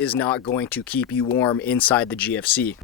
is not going to keep you warm inside the GFC.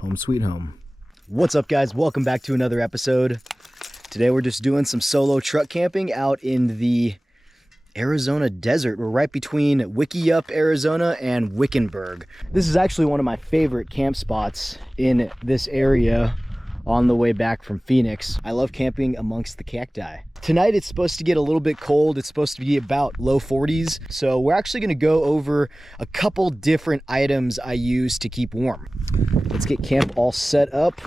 Home sweet home. What's up, guys? Welcome back to another episode. Today we're just doing some solo truck camping out in the Arizona desert. We're right between Wickiup, Arizona and Wickenburg. This is actually one of my favorite camp spots in this area on the way back from Phoenix. I love camping amongst the cacti. Tonight it's supposed to get a little bit cold. It's supposed to be about low 40s. So we're actually gonna go over a couple different items I use to keep warm. Let's get camp all set up.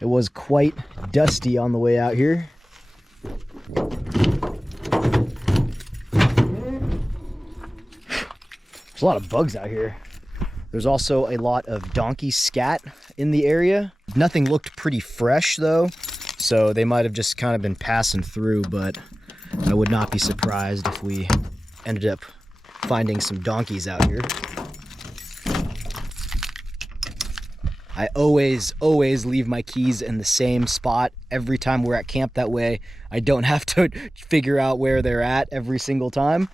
It was quite dusty on the way out here. There's a lot of bugs out here. There's also a lot of donkey scat in the area. Nothing looked pretty fresh though, so they might have just kind of been passing through, but I would not be surprised if we ended up finding some donkeys out here. I always leave my keys in the same spot every time we're at camp. That way I don't have to figure out where they're at every single time.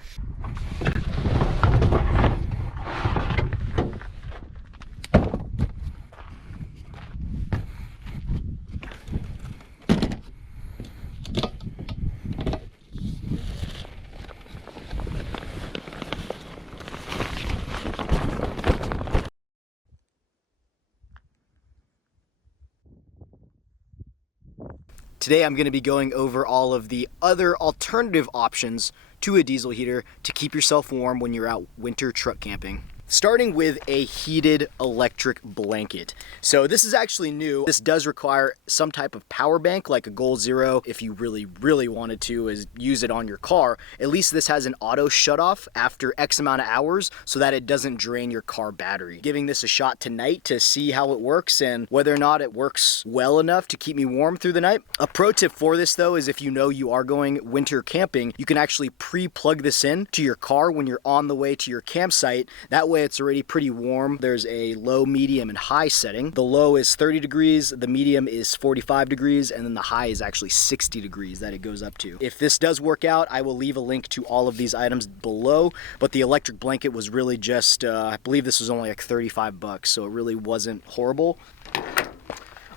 Today I'm going to be going over all of the other alternative options to a diesel heater to keep yourself warm when you're out winter truck camping. Starting with a heated electric blanket. So this is actually new. This does require some type of power bank like a Goal Zero if you really wanted to use it on your car. At least this has an auto shut off after X amount of hours so that it doesn't drain your car battery. Giving this a shot tonight to see how it works and whether or not it works well enough to keep me warm through the night. A pro tip for this though is if you know you are going winter camping, you can actually pre-plug this in to your car when you're on the way to your campsite. That way it's already pretty warm. There's a low, medium, and high setting. The low is 30 degrees, the medium is 45 degrees, and then the high is actually 60 degrees that it goes up to. If this does work out, I will leave a link to all of these items below, but the electric blanket was really just, I believe this was only like 35 bucks, so it really wasn't horrible.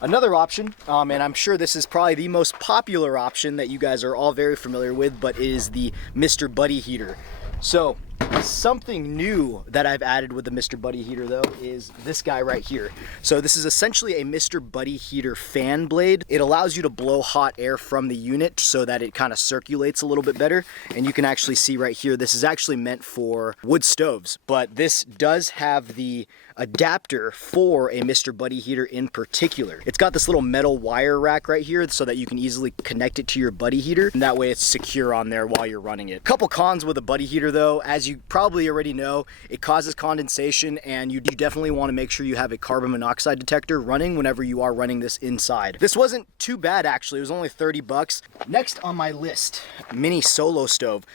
Another option, and I'm sure this is probably the most popular option that you guys are all very familiar with, but it is the Mr. Buddy heater. So, something new that I've added with the Mr. Buddy heater though is this guy right here. So this is essentially a Mr. Buddy heater fan blade. It allows you to blow hot air from the unit so that it kind of circulates a little bit better. And you can actually see right here, this is actually meant for wood stoves, but this does have the adapter for a Mr. Buddy heater in particular. It's got this little metal wire rack right here so that you can easily connect it to your Buddy heater, and that way it's secure on there while you're running it. Couple cons with a Buddy heater though, as you probably already know, it causes condensation, and you definitely want to make sure you have a carbon monoxide detector running whenever you are running this inside. This wasn't too bad actually, it was only 30 bucks. Next on my list, mini solo stove.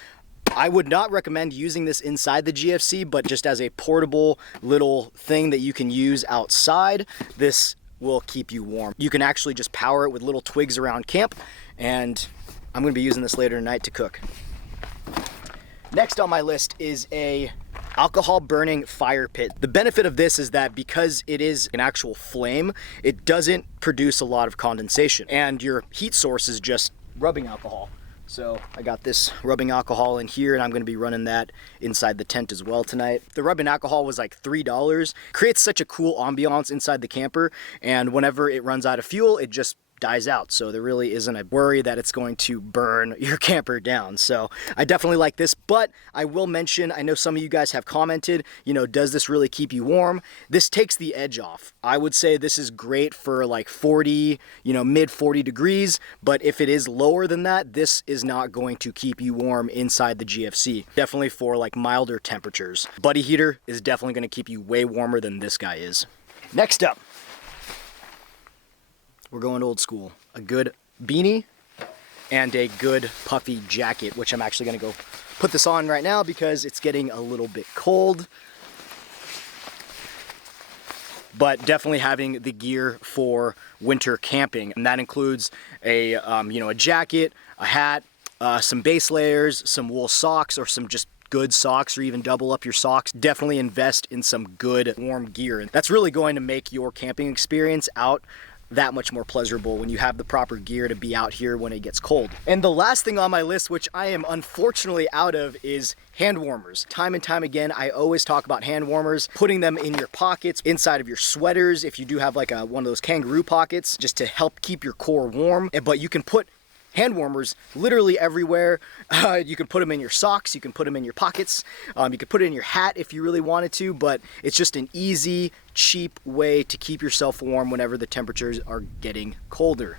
I would not recommend using this inside the GFC, but just as a portable little thing that you can use outside, this will keep you warm. You can actually just power it with little twigs around camp, and I'm going to be using this later tonight to cook. Next on my list is a alcohol burning fire pit. The benefit of this is that because it is an actual flame, it doesn't produce a lot of condensation, and your heat source is just rubbing alcohol. So I got this rubbing alcohol in here, and I'm going to be running that inside the tent as well tonight. The rubbing alcohol was like $3. Creates such a cool ambiance inside the camper, and whenever it runs out of fuel, it just dies out. So there really isn't a worry that it's going to burn your camper down. So I definitely like this, but I will mention, I know some of you guys have commented, you know, does this really keep you warm? This takes the edge off. I would say this is great for like 40, you know, mid 40 degrees, but if it is lower than that, this is not going to keep you warm inside the GFC. Definitely for like milder temperatures. Buddy heater is definitely going to keep you way warmer than this guy is. Next up, we're going old school. A good beanie and a good puffy jacket, which I'm actually going to go put this on right now because it's getting a little bit cold. But definitely having the gear for winter camping, and that includes a you know, a jacket, a hat, some base layers, some wool socks, or some just good socks, or even double up your socks. Definitely invest in some good warm gear. And that's really going to make your camping experience out that much more pleasurable when you have the proper gear to be out here when it gets cold. And the last thing on my list, which I am unfortunately out of, is hand warmers. Time and time again, I always talk about hand warmers, putting them in your pockets, inside of your sweaters, if you do have like one of those kangaroo pockets, just to help keep your core warm. But you can put hand warmers literally everywhere. You can put them in your socks, you can put them in your pockets, you could put it in your hat if you really wanted to, but it's just an easy, cheap way to keep yourself warm whenever the temperatures are getting colder.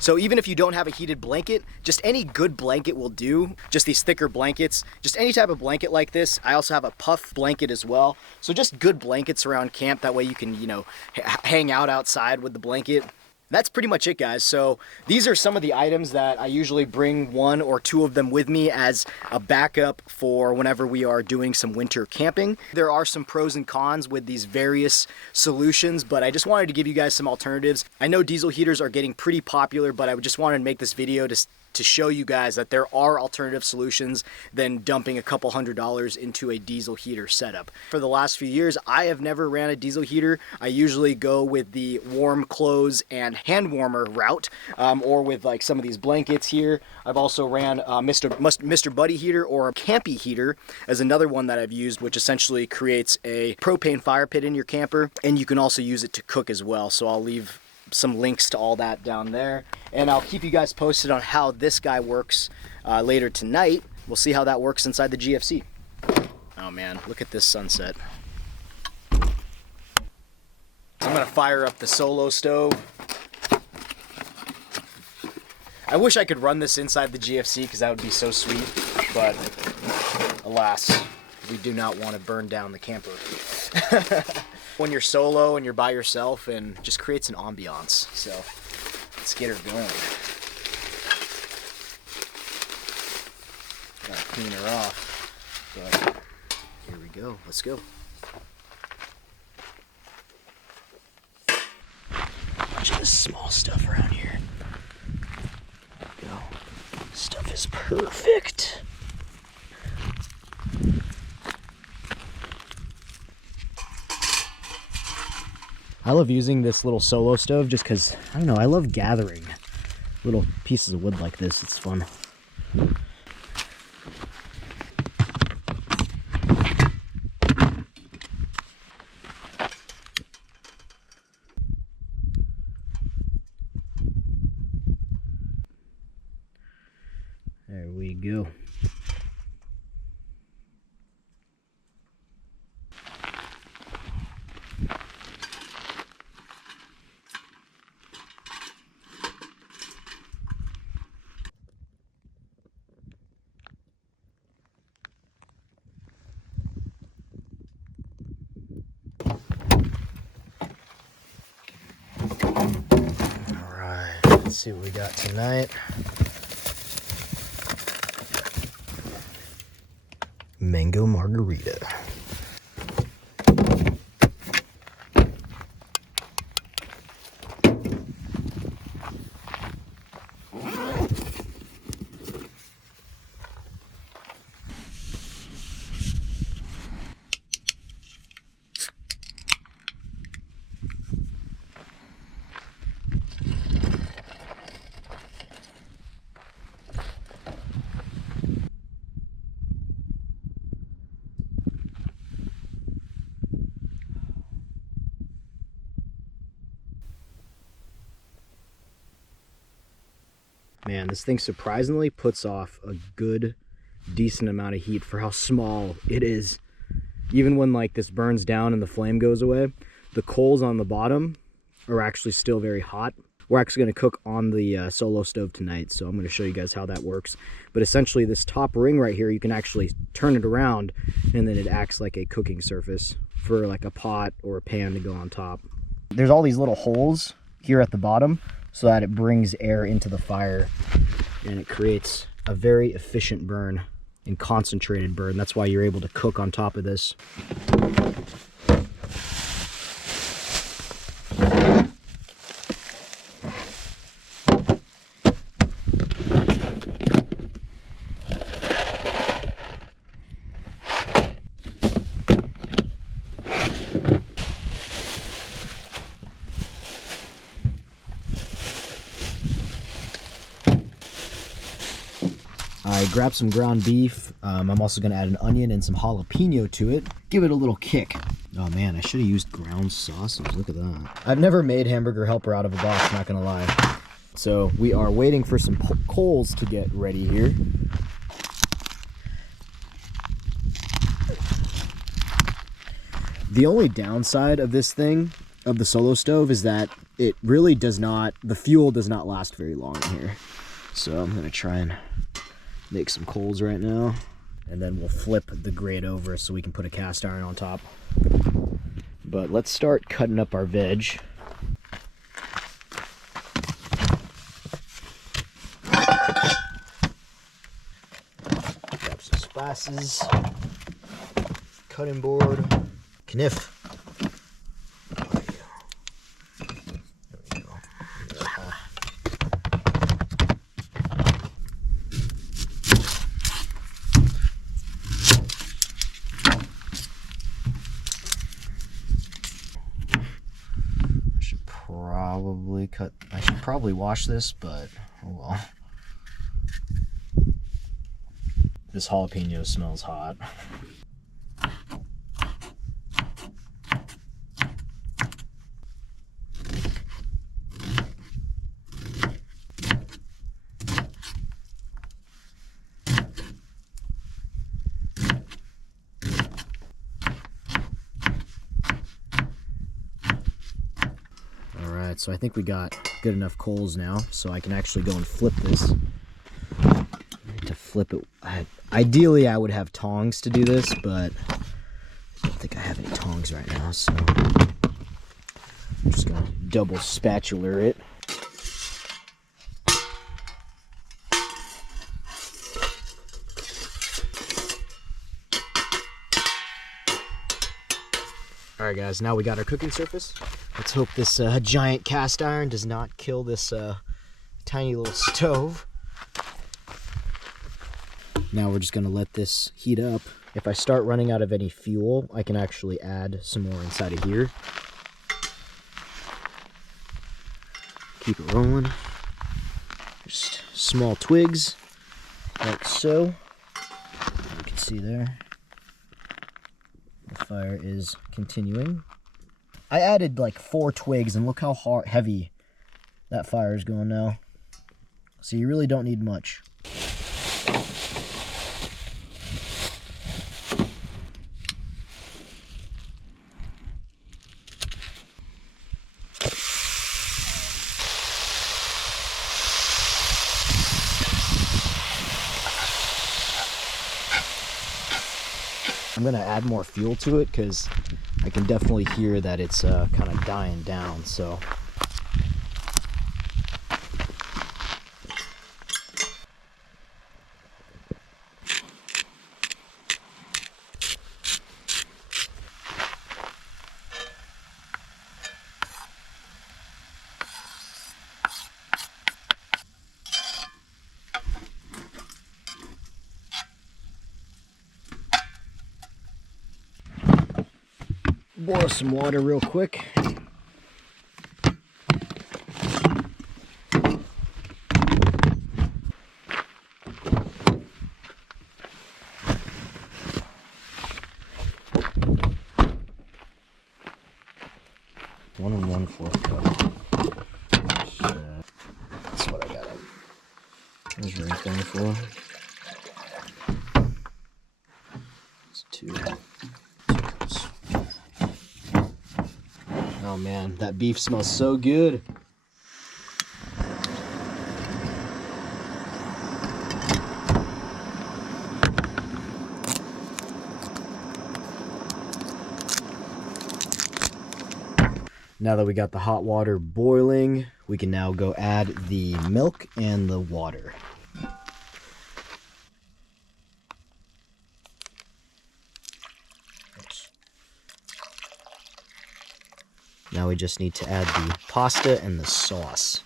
So even if you don't have a heated blanket, just any good blanket will do. Just these thicker blankets, just any type of blanket like this. I also have a puff blanket as well. So just good blankets around camp, that way you can, you know, hang out outside with the blanket. That's pretty much it, guys. So these are some of the items that I usually bring 1 or 2 of them with me as a backup for whenever we are doing some winter camping. There are some pros and cons with these various solutions, but I just wanted to give you guys some alternatives. I know diesel heaters are getting pretty popular, but I just wanted to make this video to show you guys that there are alternative solutions than dumping a couple $100s into a diesel heater setup. For the last few years, I have never ran a diesel heater. I usually go with the warm clothes and hand warmer route, or with like some of these blankets here. I've also ran Mr. Buddy heater, or a campy heater as another one that I've used, which essentially creates a propane fire pit in your camper, and you can also use it to cook as well. So I'll leave some links to all that down there, and I'll keep you guys posted on how this guy works later tonight. We'll see how that works inside the GFC. Oh man, look at this sunset. I'm gonna fire up the Solo stove. I wish I could run this inside the GFC because that would be so sweet, but alas, we do not want to burn down the camper. When you're solo and you're by yourself, and just creates an ambiance. So let's get her going. Gotta clean her off, but here we go. Let's go. Bunch of this small stuff around here. There we go. Stuff is perfect. I love using this little Solo stove just because, I don't know, I love gathering little pieces of wood like this. It's fun. There we go. Let's see what we got tonight. Mango margarita. Man, this thing surprisingly puts off a good, decent amount of heat for how small it is. Even when like this burns down and the flame goes away, the coals on the bottom are actually still very hot. We're actually going to cook on the solo stove tonight, so I'm going to show you guys how that works. But essentially this top ring right here, you can actually turn it around and then it acts like a cooking surface for like a pot or a pan to go on top. There's all these little holes here at the bottom so that it brings air into the fire and it creates a very efficient burn and concentrated burn. That's why you're able to cook on top of this. I grabbed some ground beef. I'm also going to add an onion and some jalapeno to it. Give it a little kick. Oh man, I should have used ground sausage. Look at that. I've never made hamburger helper out of a box, not going to lie. So we are waiting for some coals to get ready here. The only downside of this thing, of the solo stove, is that it really does not, the fuel does not last very long in here. So I'm going to try and make some coals right now, and then we'll flip the grate over so we can put a cast iron on top. But let's start cutting up our veg. Grab some spices, cutting board, kniff. I should probably wash this, but oh well. This jalapeno smells hot. So I think we got good enough coals now, so I can actually go and flip this. To flip it, ideally I would have tongs to do this, but I don't think I have any tongs right now, so I'm just gonna double spatula it. Alright guys, now we got our cooking surface. Let's hope this giant cast iron does not kill this tiny little stove. Now we're just going to let this heat up. If I start running out of any fuel, I can actually add some more inside of here. Keep it rolling. Just small twigs, like so. You can see there. The fire is continuing. I added like 4 twigs, and look how heavy that fire is going now. So you really don't need much. I'm gonna add more fuel to it because I can definitely hear that it's kind of dying down, so. Boil some water real quick. One and 1/4 cup. That's what I got. That's really thankful. It's 2 cups. Oh man, that beef smells so good. Now that we got the hot water boiling, we can now go add the milk and the water. Now we just need to add the pasta and the sauce.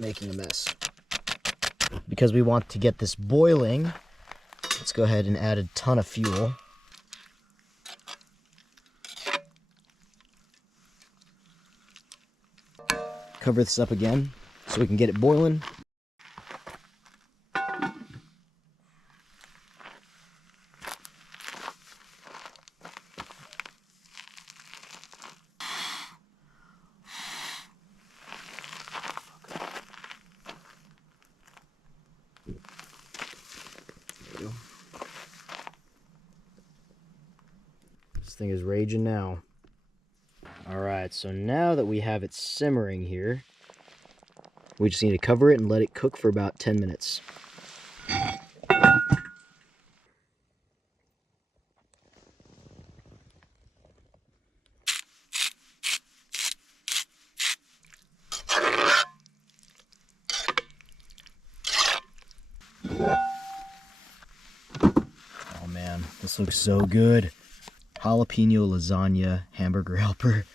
Making a mess. Because we want to get this boiling, let's go ahead and add a ton of fuel. Cover this up again so we can get it boiling. This thing is raging now. Alright, so now that we have it simmering here, we just need to cover it and let it cook for about 10 minutes. Oh man, this looks so good. Jalapeno lasagna hamburger helper.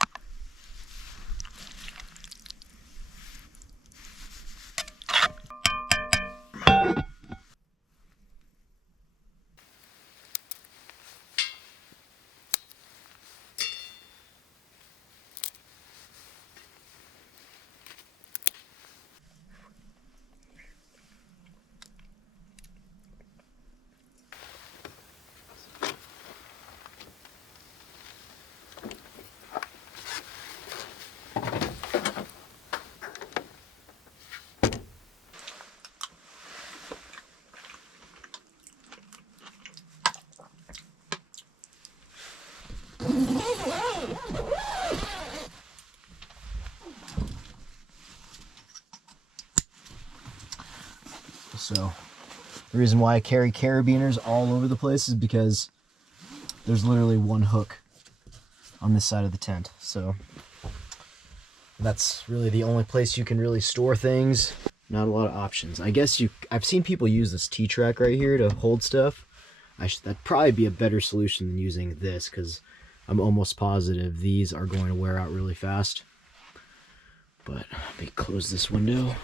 So the reason why I carry carabiners all over the place is because there's literally one hook on this side of the tent. So that's really the only place you can really store things. Not a lot of options. I guess I've seen people use this T-track right here to hold stuff. That'd probably be a better solution than using this, because I'm almost positive these are going to wear out really fast. But let me close this window.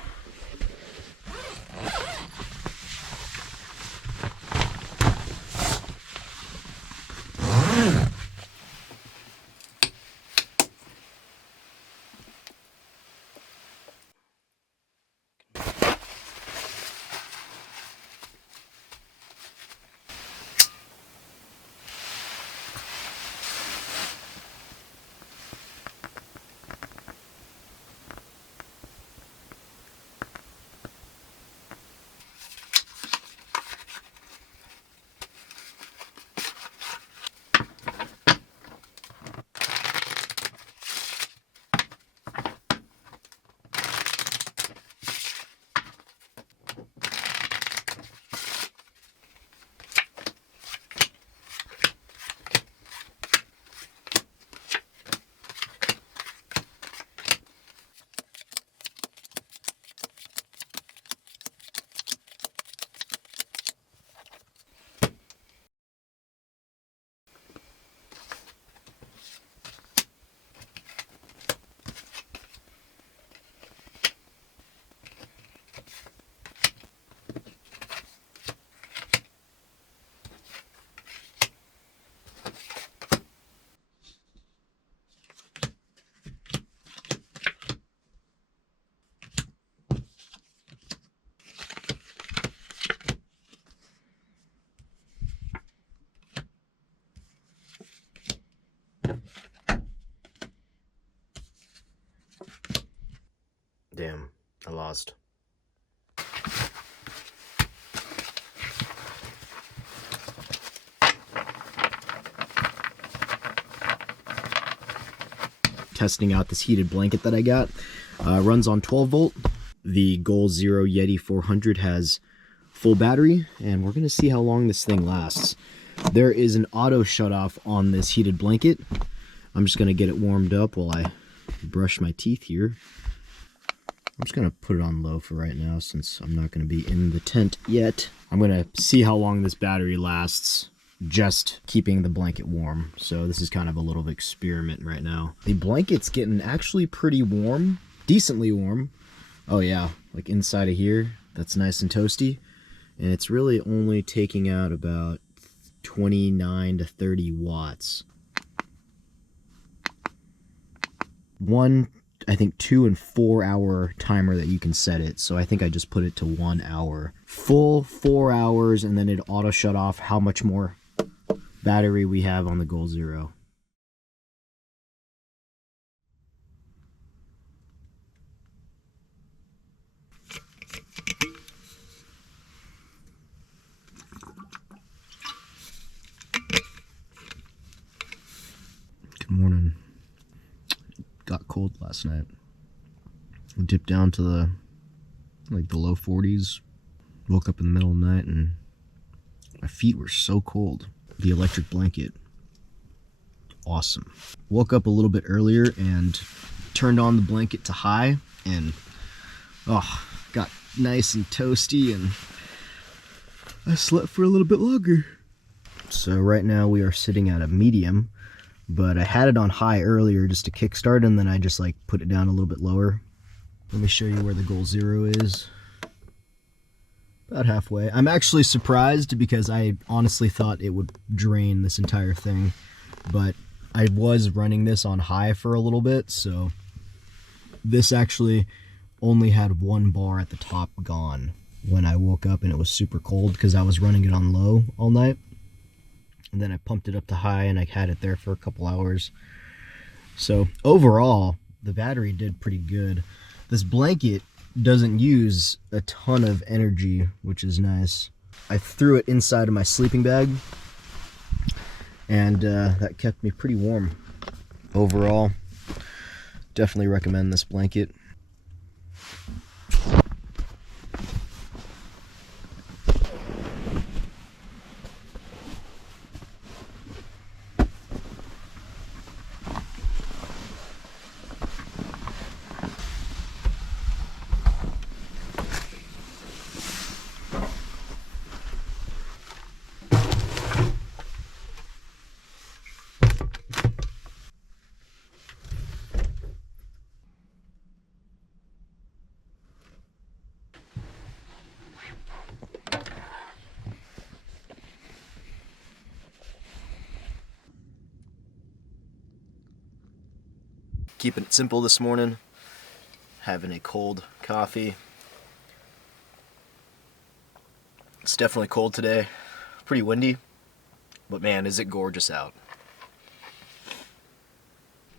Damn, I lost. Testing out this heated blanket that I got. Runs on 12 volt. The Goal Zero Yeti 400 has full battery, and we're gonna see how long this thing lasts. There is an auto shut off on this heated blanket. I'm just gonna get it warmed up while I brush my teeth here. I'm just gonna put it on low for right now since I'm not gonna be in the tent yet. I'm gonna see how long this battery lasts, just keeping the blanket warm. So this is kind of a little experiment right now. The blanket's getting actually pretty warm, decently warm. Oh yeah, like inside of here, that's nice and toasty. And it's really only taking out about 29 to 30 watts. One, I think 2 and 4 hour timer that you can set it. So I think I just put it to 1 hour. Full 4 hours, and then it auto shut off how much more battery we have on the Goal Zero. Good morning. Got cold last night. I dipped down to the low 40s. Woke up in the middle of the night and my feet were so cold. The electric blanket, awesome. Woke up a little bit earlier and turned on the blanket to high, and got nice and toasty, and I slept for a little bit longer. So right now we are sitting at a medium, but I had it on high earlier just to kickstart, and then I just like put it down a little bit lower. Let me show you where the Goal Zero is. About halfway. I'm actually surprised because I honestly thought it would drain this entire thing, but I was running this on high for a little bit, so this actually only had 1 bar at the top gone when I woke up, and it was super cold because I was running it on low all night. And then I pumped it up to high and I had it there for a couple hours. So overall, the battery did pretty good. This blanket doesn't use a ton of energy, which is nice. I threw it inside of my sleeping bag, and that kept me pretty warm. Overall, definitely recommend this blanket. Keeping it simple this morning, having a cold coffee. It's definitely cold today, pretty windy, but man, is it gorgeous out.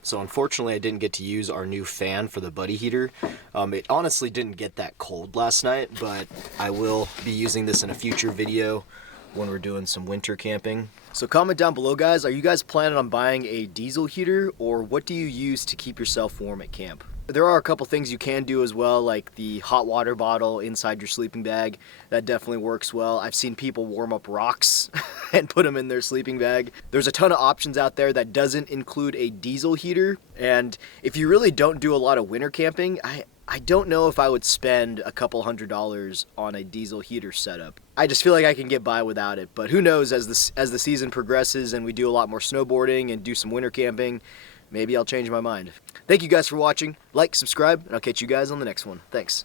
So unfortunately I didn't get to use our new fan for the buddy heater. It honestly didn't get that cold last night, but I will be using this in a future video when we're doing some winter camping. So comment down below, guys, are you guys planning on buying a diesel heater, or what do you use to keep yourself warm at camp? There are a couple things you can do as well, like the hot water bottle inside your sleeping bag. That definitely works well. I've seen people warm up rocks and put them in their sleeping bag. There's a ton of options out there that doesn't include a diesel heater, and if you really don't do a lot of winter camping, I don't know if I would spend a couple $100s on a diesel heater setup. I just feel like I can get by without it, but who knows, as the season progresses and we do a lot more snowboarding and do some winter camping, maybe I'll change my mind. Thank you guys for watching. Like, subscribe, and I'll catch you guys on the next one. Thanks.